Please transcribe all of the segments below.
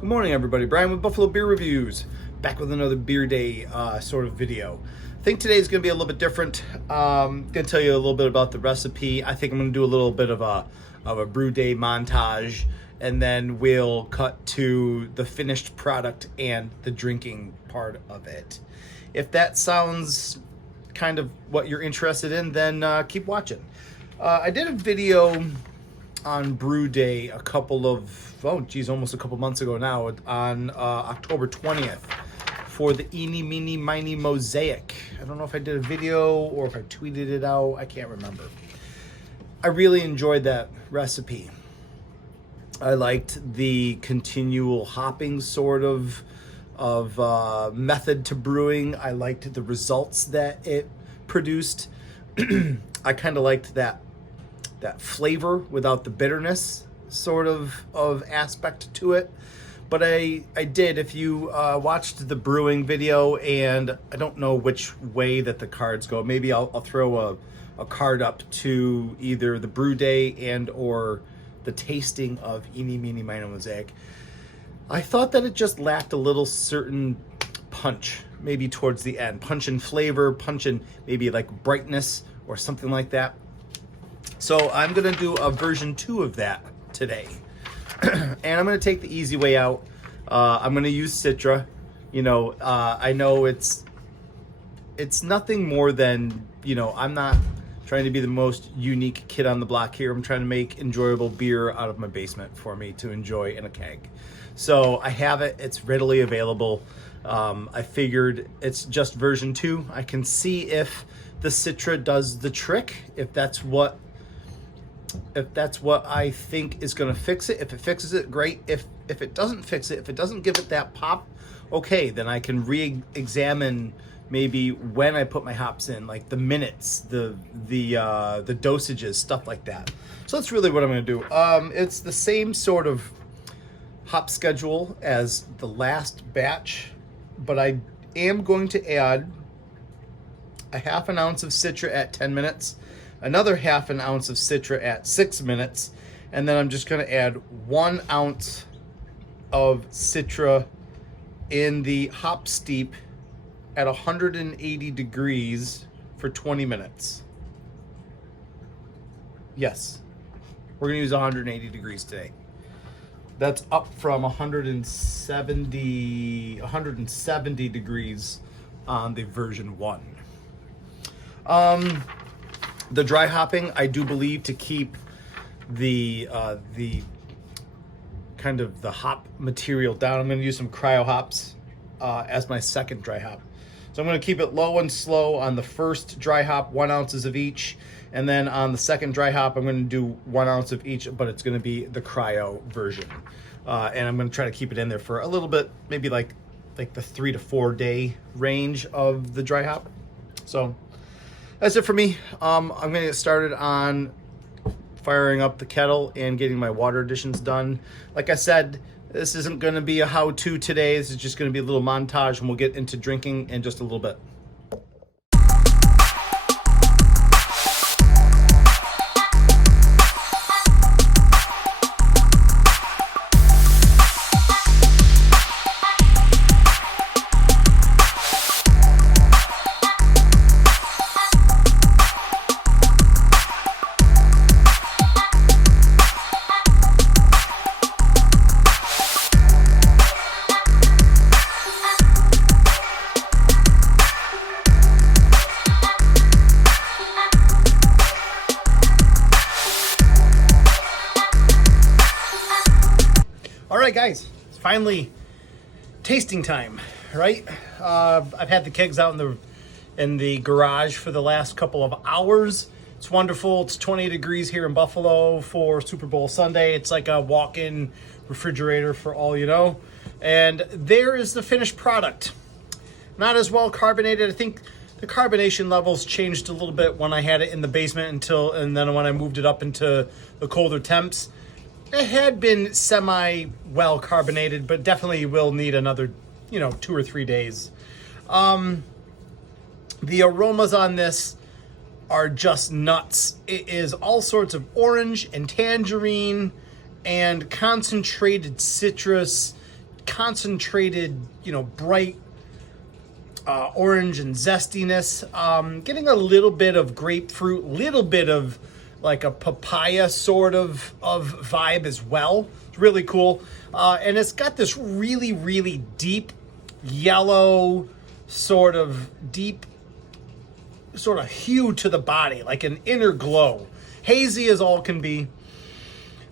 Good morning, everybody. Brian with Buffalo Beer Reviews, back with another beer day sort of video. I think today is going to be a little bit different. I'm going to tell you a little bit about the recipe. I think I'm going to do a little bit of a brew day montage, and then we'll cut to the finished product and the drinking part of it. If that sounds kind of what you're interested in, then keep watching. I did a video on brew day almost a couple months ago now, on October 20th for the Eeny, Meeny, Miney Mosaic. I don't know if I did a video or if I tweeted it out. I can't remember. I really enjoyed that recipe. I liked the continual hopping sort of method to brewing. I liked the results that it produced. I kind of liked that flavor without the bitterness sort of aspect to it. But I did, if you watched the brewing video, and I don't know which way that the cards go, maybe I'll throw a card up to either the brew day and or the tasting of Eeny, Meeny, Miny, Mosaic. I thought that it just lacked a little certain punch, maybe towards the end. Punch in flavor, punch in maybe like brightness or something like that. So I'm going to do a version 2 of that today. And I'm going to take the easy way out. I'm going to use Citra. You know, I know it's nothing more than, you know, I'm not trying to be the most unique kid on the block here. I'm trying to make enjoyable beer out of my basement for me to enjoy in a keg. So I have it. It's readily available. I figured it's just version 2. I can see if the Citra does the trick, if that's what I think is going to fix it. If it fixes it, great. If it doesn't fix it, if it doesn't give it that pop, okay, then I can re-examine maybe when I put my hops in, like the minutes, the dosages, stuff like that. So that's really what I'm going to do. It's the same sort of hop schedule as the last batch, but I am going to add a half an ounce of Citra at 10 minutes, another half an ounce of Citra at 6 minutes, and then I'm just going to add 1 ounce of Citra in the hop steep at 180 degrees for 20 minutes. Yes, we're going to use 180 degrees today. That's up from 170 degrees on the version 1. The dry hopping, I do believe, to keep the kind of the hop material down. I'm going to use some Cryo hops as my second dry hop. So I'm going to keep it low and slow on the first dry hop, 1 ounces of each. And then on the second dry hop, I'm going to do 1 ounce of each, but it's going to be the Cryo version. And I'm going to try to keep it in there for a little bit, maybe like the 3 to 4 day range of the dry hop. So that's it for me. I'm going to get started on firing up the kettle and getting my water additions done. Like I said, this isn't going to be a how-to today. This is just going to be a little montage, and we'll get into drinking in just a little bit. All right, guys, it's finally tasting time, right? I've had the kegs out in the garage for the last couple of hours. It's wonderful. It's 20 degrees here in Buffalo for Super Bowl Sunday. It's like a walk-in refrigerator for all you know. And there is the finished product. Not as well carbonated. I think the carbonation levels changed a little bit when I had it in the basement and then when I moved it up into the colder temps. It had been semi-well carbonated, but definitely will need another, 2 or 3 days. The aromas on this are just nuts. It is all sorts of orange and tangerine and concentrated citrus, concentrated, bright orange and zestiness. Getting a little bit of grapefruit, little bit of like a papaya sort of vibe as well. It's really cool. And it's got this really, really deep yellow sort of hue to the body, like an inner glow. Hazy as all can be.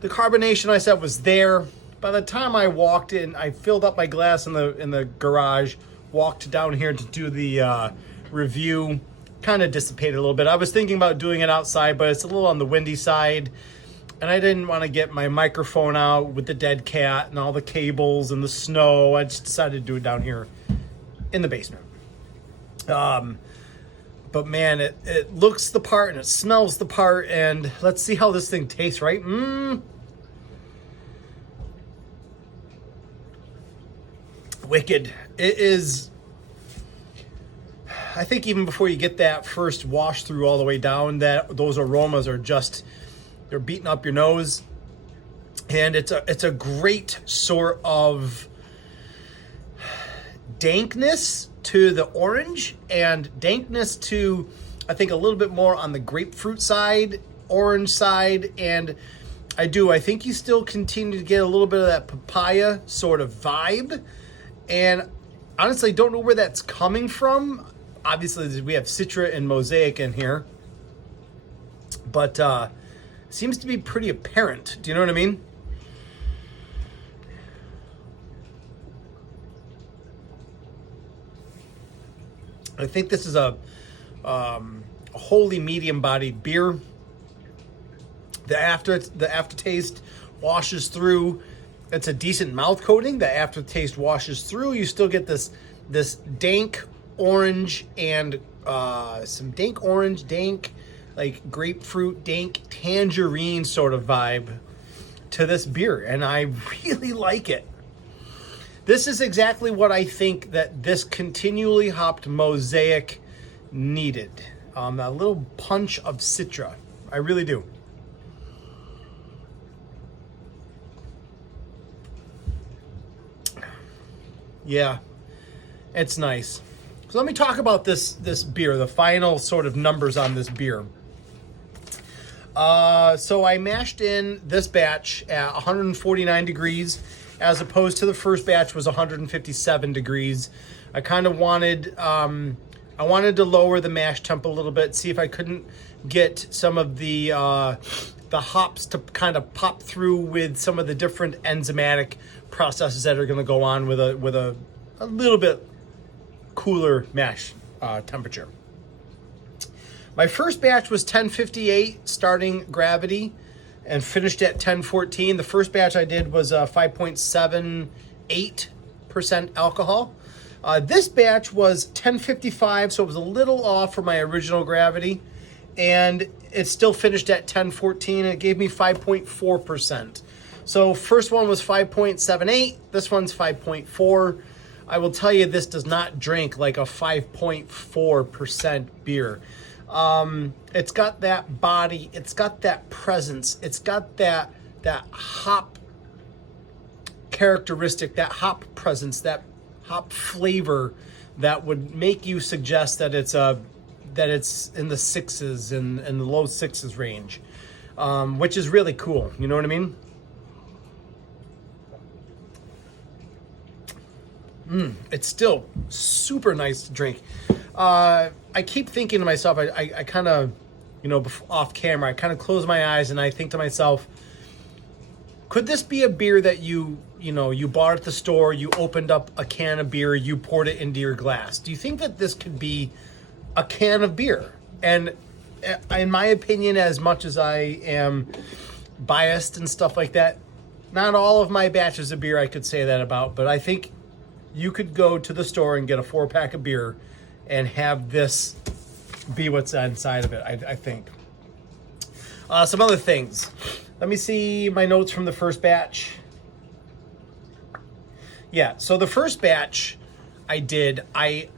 The carbonation I said was there. By the time I walked in, I filled up my glass in the garage, walked down here to do the review, kind of dissipated a little bit. I was thinking about doing it outside, but it's a little on the windy side, and I didn't want to get my microphone out with the dead cat and all the cables and the snow. I just decided to do it down here in the basement. But man, it looks the part and it smells the part, and let's see how this thing tastes, right? Wicked. It is, I think even before you get that first wash through all the way down, that those aromas are just, they're beating up your nose. And it's a great sort of dankness to the orange and dankness to, I think, a little bit more on the grapefruit side, orange side. And I think you still continue to get a little bit of that papaya sort of vibe. And honestly, don't know where that's coming from. Obviously, we have Citra and Mosaic in here, but seems to be pretty apparent. Do you know what I mean? I think this is a wholly medium-bodied beer. The aftertaste washes through. It's a decent mouth coating. The aftertaste washes through. You still get this dank orange and some dank orange, dank like grapefruit, dank tangerine sort of vibe to this beer, and I really like it. This is exactly what I think that this continually hopped Mosaic needed. A little punch of Citra. I really do. Yeah, it's nice. So let me talk about this beer, the final sort of numbers on this beer. So I mashed in this batch at 149 degrees, as opposed to the first batch was 157 degrees. I kind of wanted, I wanted to lower the mash temp a little bit, see if I couldn't get some of the hops to kind of pop through with some of the different enzymatic processes that are going to go on with a little bit cooler mash temperature. My first batch was 1058 starting gravity and finished at 1014. The first batch I did was 5.78% alcohol. This batch was 1055, so it was a little off from my original gravity, and it still finished at 1014. It gave me 5.4%. So first one was 5.78. This one's 5.4. I will tell you, this does not drink like a 5.4% beer. It's got that body, it's got that presence, it's got that hop characteristic, that hop presence, that hop flavor that would make you suggest that it's in the sixes and in the low sixes range, which is really cool. You know what I mean? It's still super nice to drink. I keep thinking to myself, I kind of, off camera, I kind of close my eyes and I think to myself, could this be a beer that you bought at the store, you opened up a can of beer, you poured it into your glass? Do you think that this could be a can of beer? And in my opinion, as much as I am biased and stuff like that, not all of my batches of beer I could say that about, but I think you could go to the store and get a 4-pack of beer and have this be what's inside of it, I think. Some other things. Let me see my notes from the first batch. Yeah, so the first batch I did, I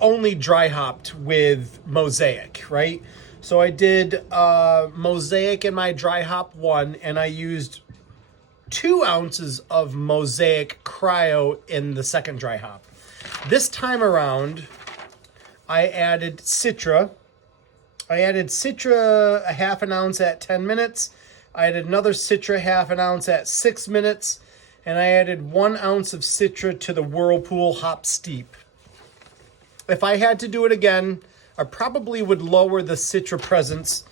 only dry hopped with Mosaic, right? So I did Mosaic in my dry hop one, and I used 2 ounces of Mosaic Cryo in the second dry hop. This time around, I added Citra. I added Citra a half an ounce at 10 minutes. I added another Citra half an ounce at 6 minutes. And I added 1 ounce of Citra to the Whirlpool Hop Steep. If I had to do it again, I probably would lower the Citra presence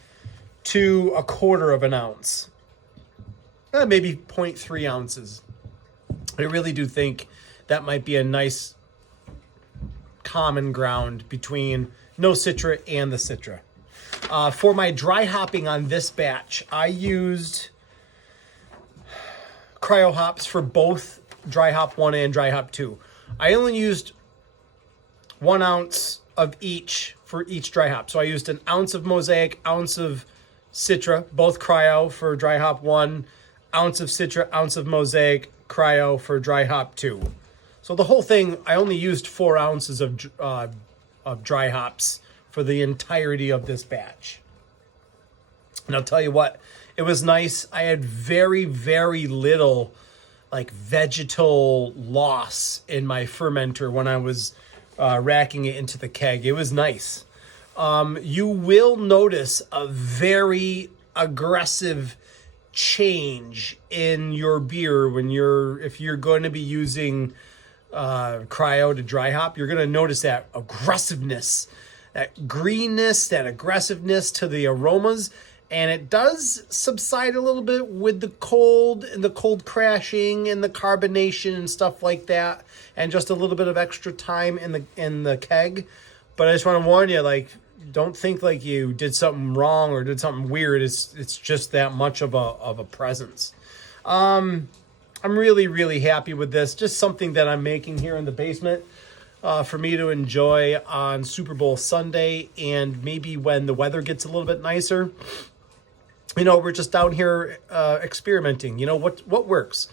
to 1/4 of an ounce. Maybe 0.3 ounces. I really do think that might be a nice common ground between no Citra and the Citra. For my dry hopping on this batch, I used Cryo hops for both dry hop 1 and dry hop 2. I only used 1 ounce of each for each dry hop. So I used an ounce of Mosaic, ounce of Citra, both Cryo for dry hop 1, ounce of Citra, ounce of Mosaic, Cryo for dry hop 2. So the whole thing, I only used 4 ounces of dry hops for the entirety of this batch. And I'll tell you what, it was nice. I had very, very little like vegetal loss in my fermenter when I was racking it into the keg. It was nice. You will notice a very aggressive change in your beer if you're going to be using Cryo to dry hop. You're going to notice that aggressiveness, that greenness, that aggressiveness to the aromas. And it does subside a little bit with the cold and the cold crashing and the carbonation and stuff like that, and just a little bit of extra time in the keg. But I just want to warn you, like, don't think like you did something wrong or did something weird. It's just that much of a presence. I'm really, really happy with this. Just something that I'm making here in the basement for me to enjoy on Super Bowl Sunday, and maybe when the weather gets a little bit nicer. You know, we're just down here experimenting. You know, what works?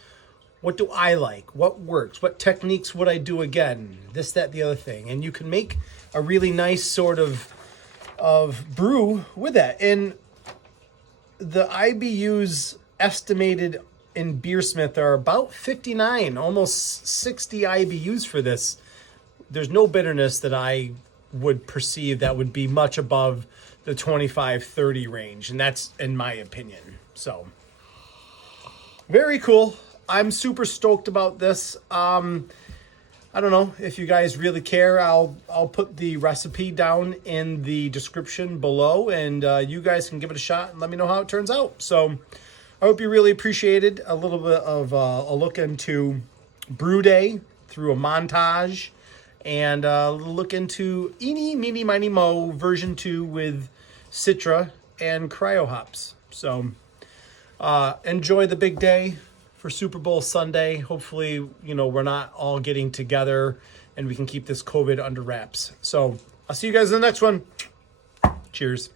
What do I like? What works? What techniques would I do again? This, that, the other thing. And you can make a really nice sort of brew with that. And the IBUs estimated in Beersmith are about 59, almost 60 IBUs for this. There's no bitterness that I would perceive that would be much above the 25-30 range, and that's in my opinion. So very cool. I'm super stoked about this. I don't know if you guys really care. I'll put the recipe down in the description below, and you guys can give it a shot and let me know how it turns out. So I hope you really appreciated a little bit of a look into brew day through a montage, and look into Eeny, Meeny, Miny, Mo version 2 with Citra and Cryo hops. So enjoy the big day for Super Bowl Sunday. Hopefully, you know, we're not all getting together and we can keep this COVID under wraps. So I'll see you guys in the next one. Cheers.